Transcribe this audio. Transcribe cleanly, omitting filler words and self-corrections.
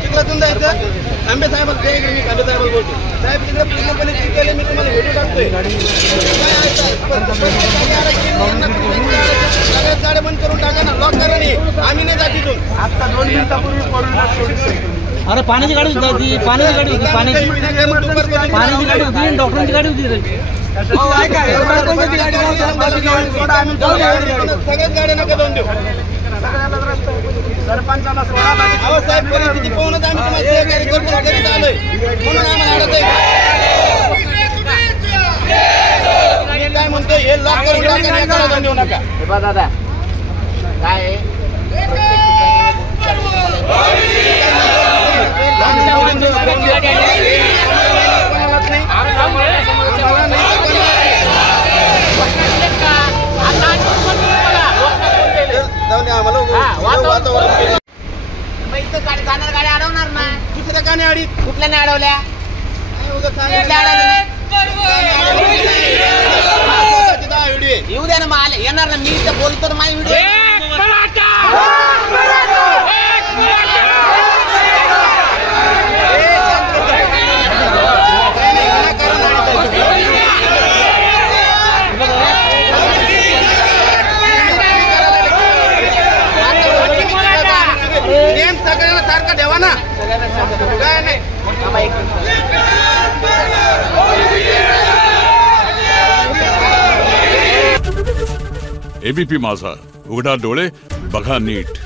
चिखलातून जायचं आंबे साहेब मी आंबे साहेब बोलतो साहेब तिकडे पूर्णपणे चिखलेले मी तुम्हाला व्हिडिओ टाकतोय सगळ्या गाड्या बंद करून टाका ना लॉक करा नाही आम्ही नाही जात इथून आता 2 मिनिटापूर्वी अरे पाण्याची गाडी होती पाण्याची गाडी होती पाण्याची गाडी होती डॉक्टरांची गाडी होती सगळ्याच गाड्या नका जाऊन देऊ सरपंचाला साहेब परिस्थिती पाहूनच आम्ही तुम्हाला सहकार्य करतो करीत आलोय म्हणून आम्हाला अडत आहे काय म्हणतोय हे लॉक करून टाका नाही करा जाऊन देऊ नका हे बघा दादा काय गाड्या अडवणार ना दुसऱ्या गाणे अडीत कुठल्या नाही अडवल्या येऊ द्या ना मला येणार ना मी तर बोलतो ना माझी व्हिडिओ सगळ्यांना सारखं ठेवा ना काय नाही एबीपी माझा उघडा डोळे बघा नीट।